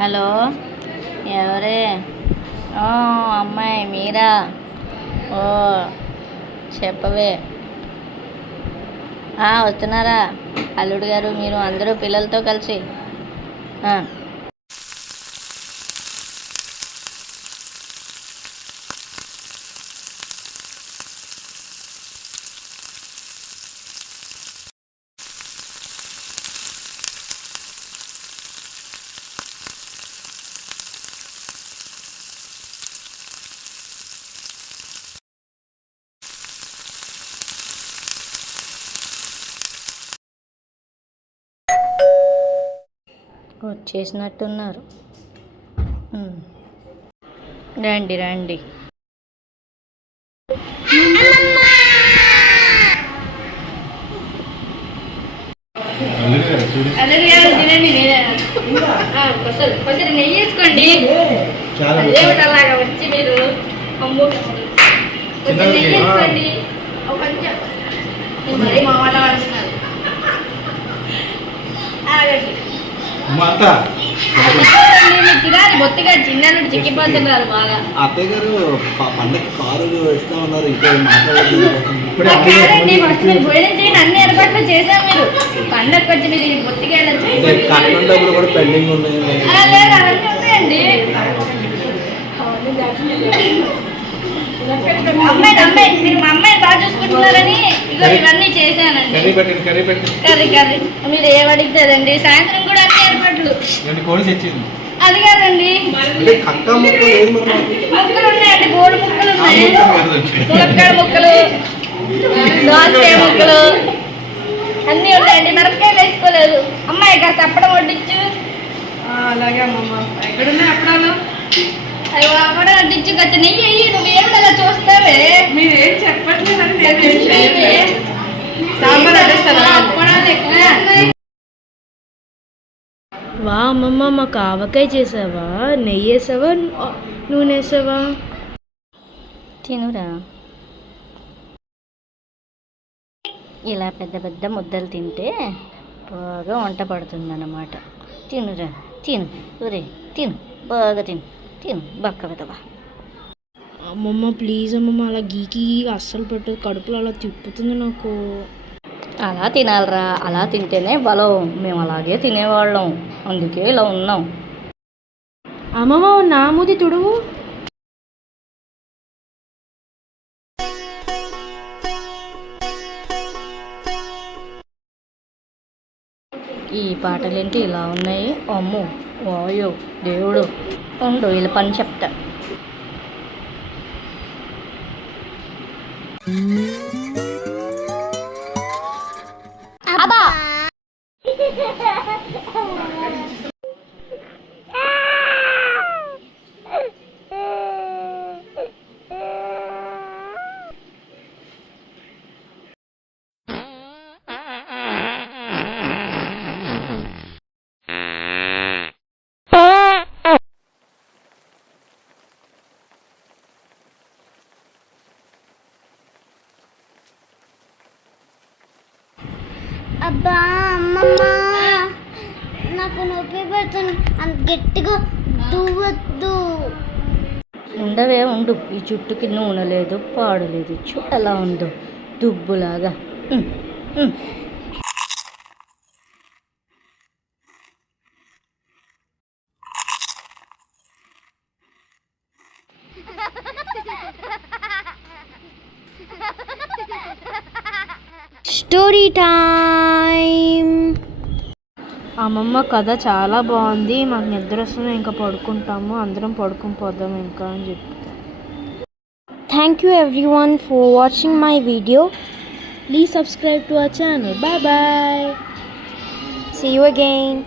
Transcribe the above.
Hello, ఎవరే? అమ్మాయి మీరా? ఓ, చెప్పవే. వస్తున్నారా అల్లుడు గారు? మీరు అందరూ పిల్లలతో కలిసి? వచ్చేసినట్టున్నారు. రండి రండి. నెయ్యి వేసుకోండి. అలాగా వచ్చి మీరు నెయ్యి వేసుకోండి. బొత్తిగా చిన్న నుండి చిక్కిపోతున్నారు బాగా. అత్తయ్య గారు పండగ కారు ఇస్తా ఉన్నారు. ఇంకా అన్ని ఏర్పాట్లు చేశారు మీరు. పండగకి వచ్చి మీరు బొత్తిగా కట్నం డబ్బులు కూడా పెండింగ్ ఉన్నాయి. అవన్నీ ఉన్నాయండి. అమ్మాయి మీరు మా అమ్మాయిని బాగా చూసుకుంటున్నారని ఇవన్నీ చేశానండి. కర్రీ మీరు ఏమడిగితే అదండి. సాయంత్రం కూడా అన్ని ఏర్పాట్లు. అది కాదండి, ముక్కలు ఉన్నాయండి. గోడు ముక్కలు ఉన్నాయి, ములక్కాయ ముక్కలు, దోసకాయ ముక్కలు అన్నీ ఉన్నాయండి. మిరపకాయలు వేసుకోలేదు. అమ్మాయి కాస్త అప్పడం వడ్డించు. అలాగే అమ్మమ్మ. ఎక్కడున్నాయి అప్పడాలు? అవి అప్పడం వడ్డించు. గచ్చ నెయ్యి అయ్యి నువ్వు ఏం కదా చూస్తావే. మీరేం చెప్పట్లేదని సాంబార్ అడ్డేస్తారా? అప్పడాలు ఎక్కువ. వా అమ్మమ్మ, మాకు ఆవకాయ చేసావా? నెయ్యి వేసావా, నూనె వేసావా? తినురా. ఇలా పెద్ద పెద్ద ముద్దలు తింటే బాగా వంట పడుతుందన్నమాట. తినురా, తిను. ఒరే తిను, బాగా తిను. తిను బక్క పెదవా. అమ్మమ్మ ప్లీజ్ అమ్మమ్మ, అలా గీకి అస్సలు పెట్టదు. కడుపులో అలా తిప్పుతుంది నాకు. అలా తినాలిరా. అలా తింటేనే బలం. మేము అలాగే తినేవాళ్ళం, అందుకే ఇలా ఉన్నాం. అమ్మమ్మ నా మూది తుడువు. ఈ పాటలేంటి ఇలా ఉన్నాయి? అమ్మో, వాయో దేవుడు. ఉండు, వీళ్ళ పని చెప్తా. అబ్బా అమ్మమ్మ, నాకు నొప్పి పెడుతుంది. అంత గట్టిగా దువ్వద్దు. ఉండవే ఉండు. ఈ చుట్టుకి నూనె లేదు, పాడు లేదు. చుట్టు ఎలా ఉందో దుబ్బులాగా. Story time. అమ్మమ్మ కథ చాలా బాగుంది. మాకు నిద్ర వస్తుంది, ఇంకా పడుకుంటాము. అందరం పడుకుని పోదాం ఇంకా అని చెప్తా. Thank you everyone for watching my video. Please subscribe to our channel. Bye bye. See you again.